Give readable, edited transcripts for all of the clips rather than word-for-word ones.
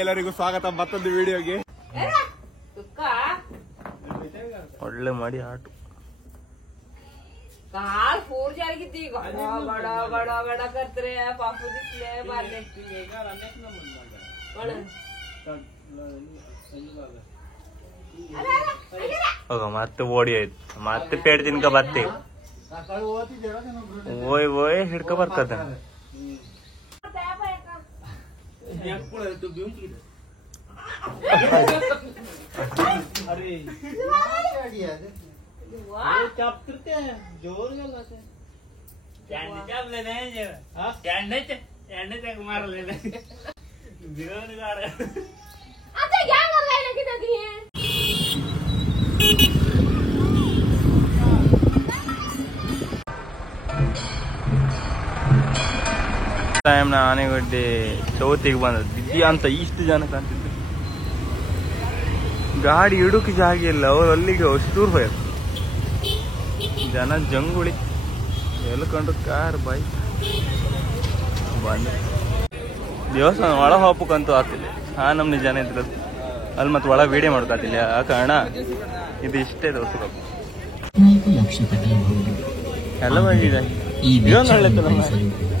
ಎಲ್ಲರಿಗೂ ಸ್ವಾಗತ ಮತ್ತೊಂದು ವಿಡಿಯೋಗೆ. ಒಳ್ಳೆ ಮಾಡಿ ಆಟ काल फोर जाएगी थी बड़ा बड़ा बड़ा बड़ा करते रहे पापू दिखले मारने ಹೋಗ ಮತ್ತೆ ಓಡಿ ಆಯ್ತು ಮತ್ತೆ ಪೇಡ್ ತಿನ್ಕ ಬತ್ತೆ ಓಯ್ ಓಯ್ ಹಿಡ್ಕ ಬರ್ತದ जोर मार लेना ಟೈಮ್ ನ ಆನೆಗಡ್ಡೆ ಚೌತಿಗೆ ಬಂದದ್ದು ದಿದ್ಯಾ ಅಂತ ಇಷ್ಟು ಜನ ಕಾಣ್ತಿದ್ರು. ಗಾಡಿ ಇಡುಕಿ ಜಾಗ ಇಲ್ಲ, ಅವ್ರು ಅಲ್ಲಿಗೆ ಅಷ್ಟು ದೂರ ಹೋಯ್ತು. ಜನ ಜಂಗುಳಿ ಎಲ್ಲ ಕಂಡು ಕಾರ್ ಬೈಕ್ ಬಂದ ದೇವಸ್ಥಾನ ಒಳ ಹೋಗ್ಬೇಕಂತೂ ಆಗ್ತಿಲ್ಲ. ನಮ್ನಿ ಜನ ಇದ್ರ ಅಲ್ಲಿ ಮತ್ತೆ ಒಳ ವಿಡಿಯೋ ಮಾಡ್ಕೊತಿಲ್ಲ. ಆ ಕಾರಣ ಇದು ಇಷ್ಟೇ ದೋಸ್ತ ಎಲ್ಲ ಬಂದಿದೆ.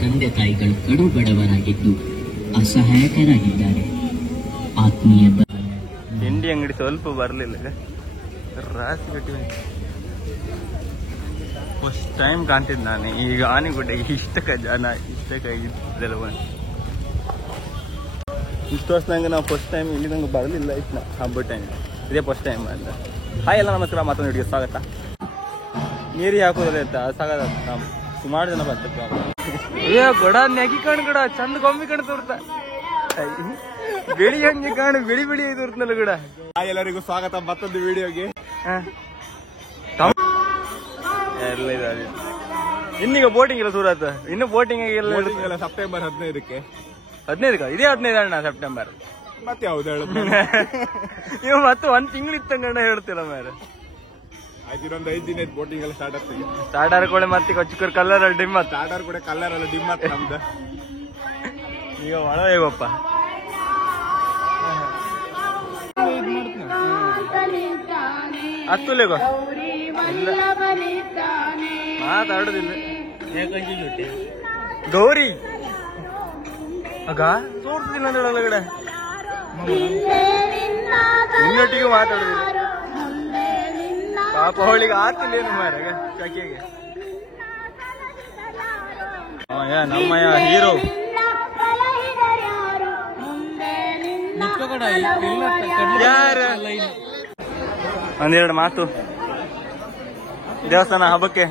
ತಂದೆ ತಾಯಿಗಳು ಕಡು ಬಡವರಾಗಿದ್ದು ಅಸಹಾಯಕರಾಗಿದ್ದಾರೆ. ಆತ್ಮೀಯ ತಿಂಡಿ ಅಂಗಡಿ ಸ್ವಲ್ಪ ಬರ್ಲಿಲ್ಲ, ರಾಸಿ ಗಟ್ಟಿ ಫಸ್ಟ್ ಟೈಮ್ ಕಾಣ್ತಿದ್ ನಾನು. ಈಗ ಆನೆಗುಡ್ಡೆಗೆ ಇಷ್ಟಕ್ಕ ಜನ ಇಷ್ಟಕ್ಕ ಇದ್ದೆಲ್ಲ ಬಂದು ಇಷ್ಟು ವರ್ಷದಂಗೆ ನಾವು ಫಸ್ಟ್ ಟೈಮ್ ಇಲ್ಲಿ ನಂಗೆ ಬರಲಿಲ್ಲ. ಇತ್ತು ನಾ ಹಬ್ಬ ಟೈಮ್ ಇದೇ ಫಸ್ಟ್ ಟೈಮ್ ಅಂತ. ಹಾಯ್ ಎಲ್ಲ ನಮಸ್ಕಾರ, ಮತ್ತೊಂದು ವಿಡಿಯೋ ಸ್ವಾಗತ. ನೀರಿಗೆ ಹಾಕೋದ್ರೆ ಸಾಗದ ಸುಮಾರು ಜನ ಬರ್ತಕ್ಕ ಗೊಡ ನೆಗಿ ಕಣ್ ಗಡ ಚಂದ ಗೊಂಬಿ ಕಣ್ ತೋರ್ತ ಬೆಳಿ ಹಂಗೆ ಕಾಣು ಬೆಳಿ ಬೆಳಿ ತೋರ್ತನಲ್ಲ ಗಡ. ಎಲ್ಲರಿಗೂ ಸ್ವಾಗತ ಮತ್ತೊಂದು ವಿಡಿಯೋಗೆ. ಎಲ್ಲ ಇದಾವೆ ಇನ್ನೀಗ ಬೋಟಿಂಗ್ ಇಲ್ಲ ಸೂರತ್. ಇನ್ನು ಬೋಟಿಂಗ್ ಎಲ್ಲ ಸೆಪ್ಟೆಂಬರ್ 15ಕ್ಕೆ. 15 ಇದೇ 15 ಅಣ್ಣ ಸೆಪ್ಟೆಂಬರ್. ಮತ್ತೆ ಯಾವ್ದು ಹೇಳುದು ಇವ್ ಮತ್ತೆ ಒಂದ್ ತಿಂಗಳಿತ್ತಂಗಣ್ಣ ಹೇಳ್ತಿಲ್ಲ ಮೇರೆ. ಆಯ್ತು, ಇನ್ನೊಂದು 5 ದಿನ ಬೋಟಿಂಗ್ ಎಲ್ಲ ಸ್ಟಾರ್ಟ್ ಆಗ್ತದೆ. ಸ್ಟಾರ್ಟ್ ಆರ್ ಕೂಡ ಮತ್ತೆ ಚಿಕ್ಕರ್ ಕಲ್ಲರ್ ಡಿಮ್ ಸ್ಟಾರ್ಟರ್ ಕೂಡ ಕಲ್ಲರ್ ಎಲ್ಲ ಡಿಮ್ ಆಗ್ತದೆ ನಮ್ದು. ಈಗ ಒಳ ಹೇಗಪ್ಪ ಹತ್ತುಲೇಗೋ ಮಾತಾಡುದಿಲ್ಲ. ಗೌರಿ ಆಗ ತೋರ್ಸುದಿಲ್ಲ ಅಂದ್ರೆ ಒಳಗಡೆ ನಿನ್ನೊಟ್ಟಿಗೆ ಮಾತಾಡುದಿಲ್ಲ. ಪಾಪ ಅವಳಿಗೆ ಆತಿಲ್ಲ ಏನು ಮಾರಾಗ ಕಕೆಗೆ. ನಮ್ಮಯ್ಯ ಹೀರೋ ಯಾರ ಒಂದೆರಡು ಮಾತು ದೇವಸ್ಥಾನ ಹಬ್ಬಕ್ಕೆ.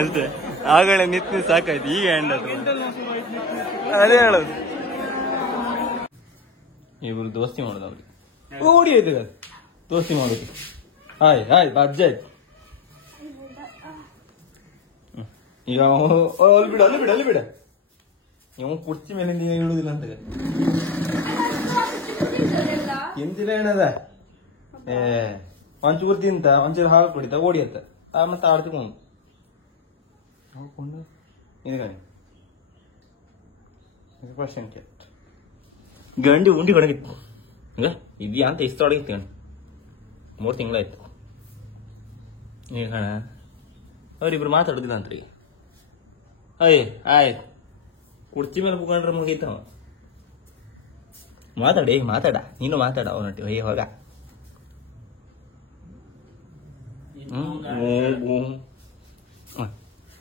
ಅಷ್ಟೇ ಆಗಲೇ ನಿತ್ಯ ಸಾಕಾಯ್ತು. ಈಗ ಹೆಂಡ ಅದೇ ಹೇಳೋದು. ಇವ್ರು ದೋಸ್ತಿ ಮಾಡೋದು ಅವ್ರಿಗೆ ಓಡಿ ಆಯ್ತು ದೋಸ್ತಿ ಮಾಡೋದು. ಹಾಯ್ ಹಾಯ್ ಅಜ್ಜ ಆಯ್ತು. ಈಗ ಅಲ್ಲಿ ಬಿಡ ಅಲ್ಲಿ ಬಿಡ ಅಲ್ಲಿ ಬಿಡ ಇವ್ ಕುರ್ಚಿ ಮೇಲೆ ಇಳುದಿಲ್ಲ ಅಂತ ಎಂತಿಲ್ಲ ಏನದ. ಒಂಚೂರು ತಿಂತ ಒಂಚೂರು ಹಾಲು ಕುಡಿತ ಓಡಿಯತ್ತ ಮತ್ತೆ ಆಡ್ತಿಕೊಂಡು ನೋಡ್ಕೊಂಡು ಇದಗಾನೆ ಗಂಡಿ ಉಂಡಿ ಕೊಡಗಿತ್ತು. ಈಗ ಇದ್ಯಾ ಅಂತ ಇಷ್ಟ ಒಡಗಿತ್ತು ಗಂಡು 3 ತಿಂಗಳಾಯ್ತು. ಈಗ ಕಣ ಅವ್ರಿಬ್ರು ಮಾತಾಡುದಿಲ್ಲ ಅಂತ್ರಿ. ಆಯ್ತು ಕುರ್ಚಿ ಮೇಲೆ ಕುಕೊಂಡ್ರೆ ಮುಗೀತವ. ಮಾತಾಡಿ ಮಾತಾಡ ನೀನು ಮಾತಾಡ ಅವನೊಟ್ಟಿ ಹೊಯ್ಯ ಹೋಗ.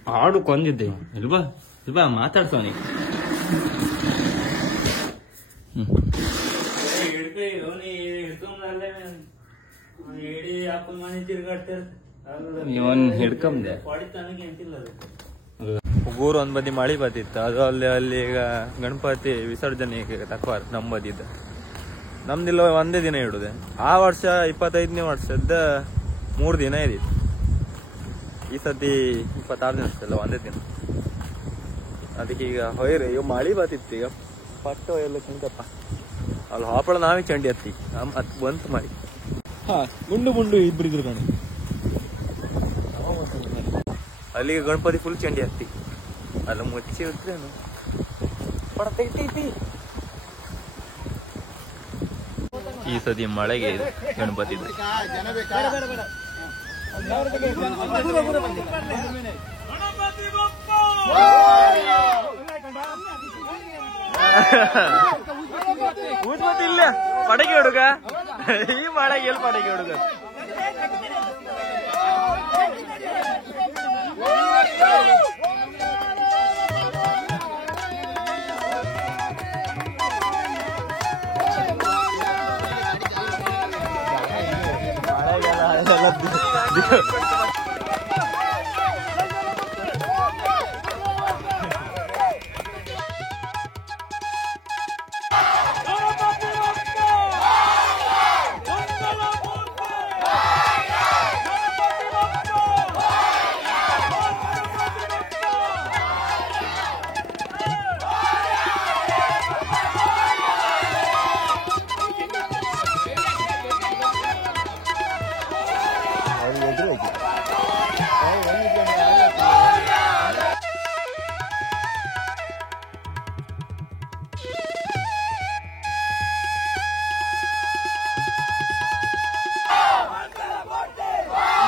ಹಾಡು ಕೊಂದಿದ್ದೆ ಇಲ್ವಾ ಇಲ್ವಾ ಮಾತಾಡ್ಸವನಿ. ಇವನ್ ಹಿಡ್ಕಂದೆ ಊರು ಒಂದ್ ಬದಿ ಮಳಿ ಬತ್ತಿತ್ತು. ಅದು ಅಲ್ಲಿ ಈಗ ಗಣಪತಿ ವಿಸರ್ಜನೆಗೆ ತಕ್ವಾರ ನಮ್ಮ ಬದಿದ್ದ. ನಮ್ದಿಲ್ಲ ಒಂದೇ ದಿನ ಇಡುದೆ. ಆ ವರ್ಷ 25ನೇ ವರ್ಷದ 3 ದಿನ ಇದಿತ್ತು. ಈ ಸತಿ 26 ದಿನ ಅಷ್ಟಲ್ಲ ಒಂದೇ ದಿನ. ಅದಕ್ಕೆ ಈಗ ಹೊಯ್ರೆ ಇವ್ ಮಳಿ ಬತ್ತಿತ್ತು. ಈಗ ಪಟ್ಟು ಎಲ್ಲ ಕುಂತಪ್ಪ ಅಲ್ಲಿ ಹಾಪಳ ನಾವೇ ಚಂಡಿ ಹತ್ತಿ ಹತ್ ಬಂತು ಮಾಡಿ. ಗುಂಡು ಇಬ್ರಿದ್ರು ಕಣ. ಅಲ್ಲಿಗೆ ಗಣಪತಿ ಫುಲ್ ಚಂಡಿ ಹತ್ತಿ ಅಲ್ಲ ಮುಚ್ಚಿ ಇಟ್ರೇನು ಈ ಸತಿ ಮಳೆಗೆ ಗಣಪತಿ ಇಲ್ಲ ಪಡಗಿ ಹುಡುಗ ಈ ಮಳೆಗೆ ಎಲ್ಲಿ ಪಡಗಿ ಹುಡುಗ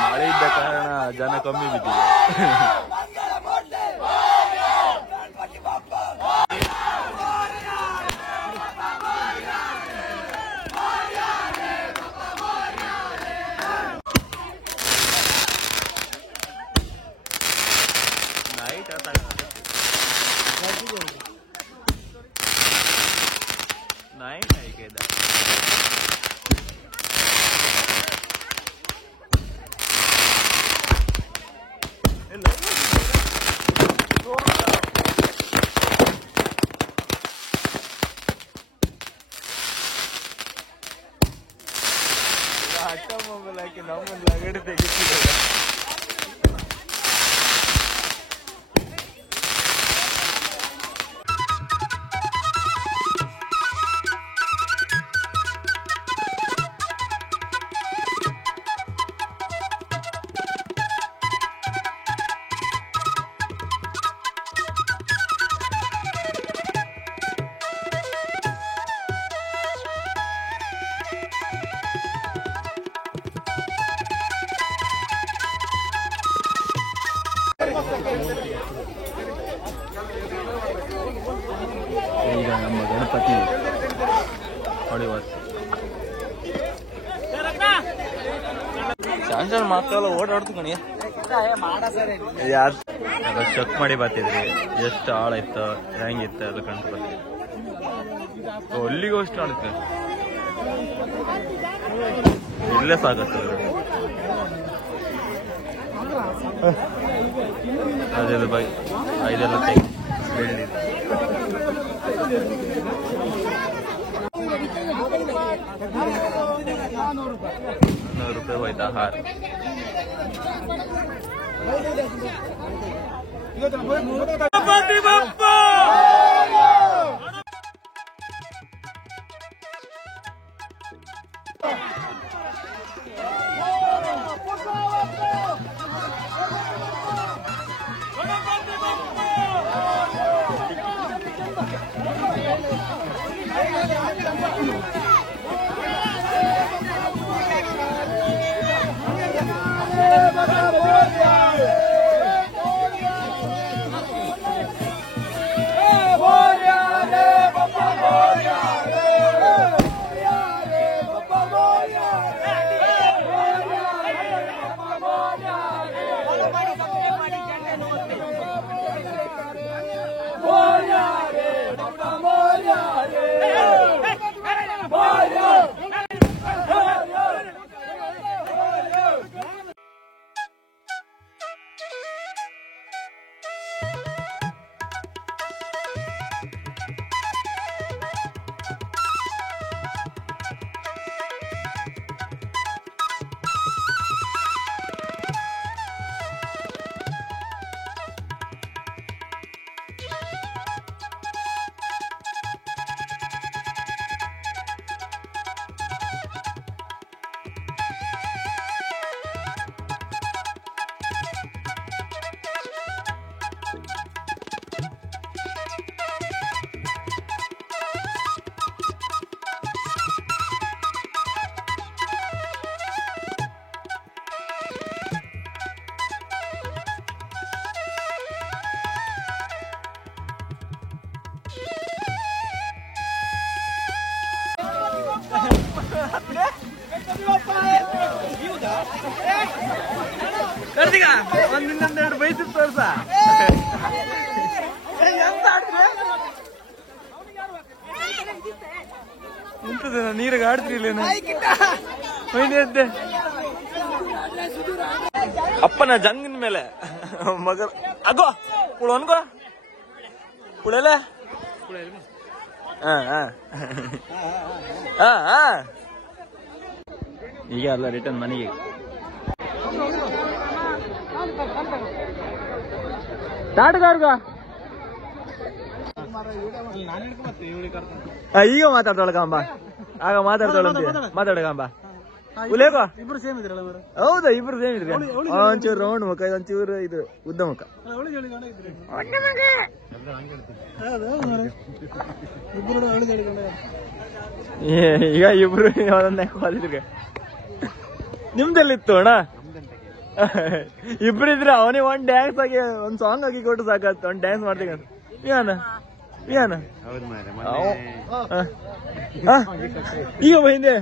ಮಳೆ ಇದ್ದ ಕಾರಣ ಜನ ಕಮ್ಮಿ ಬಿದ್ದಿದೆ. नाइट है के इधर ಮೊಬೈಲ್ ಹಾಕಿ ನಮ್ಮನ್ನ ಲಗಡೆ ತೆಗಿತಿದ್ದಾರೆ. ಈಗ ನಮ್ಮ ಗಣಪತಿ ಹೊಡೆಯುವ ಸಣ್ಣ ಸಣ್ಣ ಮಕ್ಕಳು ಓಡಾಡ್ತು ಕಣಿ ಚೆಕ್ ಮಾಡಿ ಬರ್ತಿದ್ರಿ ಎಷ್ಟು ಆಳ ಇತ್ತು ಹೆಂಗಿತ್ತು ಅದು ಗಣಪತಿ ಅಲ್ಲಿಗೂ ಅಷ್ಟು ಆಳುತ್ತೆ ಇಲ್ಲೇ ಸಾಕತ್ತೆ ಅದೆಲ್ಲ ಬೈ ಇದೆಲ್ಲ ತೆಗಿ ಬೆಳ್ಳಿ ₹100 ಹೋಯ್ತಾ ಹಾರ ಒಂದ್ ಇನ್ನೊಂದೆರಡು ಬೈಸಿ ತೋರ್ಸ ಎಂತದ ನೀರಿಗೆ ಆಡ್ತಿರ್ಲೇನ ಎದ್ದೆ ಅಪ್ಪನ ಜಂಗಿನ ಮೇಲೆ ಮಗ ಅಗೋ ಕುಳು ಅನ್ಕೋ ಕುಳಲ್ಲ ಈಗ ಅಲ್ಲ ರಿಟರ್ನ್ ಮನೆಗೆ ಈಗ ಮಾತಾಡ್ತಾಳಕಂಬ ಆಗ ಮಾತಾಡಕಂಬ ಉಲೇಕೋ ಹೌದಾ ಇಬ್ರು ಸೇಮ್ ಇದ್ರಿ ಒಂಚೂರು ರೌಂಡ್ ಮುಖ ಒಂಚೂರು ಇದು ಉದ್ದ ಮುಖ ಈಗ ಇಬ್ರು ಯಾವ್ದನ್ನ ನಿಮ್ದೆಲ್ಲಿತ್ತು ಅಣ್ಣ ಇಬ್ರಿದ್ರೆ ಅವನಿಗೆ ಒಂದ್ ಡ್ಯಾನ್ಸ್ ಆಗಿ ಒಂದ್ ಸಾಂಗ್ ಆಗಿ ಕೊಟ್ಟು ಸಾಕತ್ತ ಒಂದ್ ಡ್ಯಾನ್ಸ್ ಮಾಡ್ತೀಗ ಈಗ ಹಿಂದೆ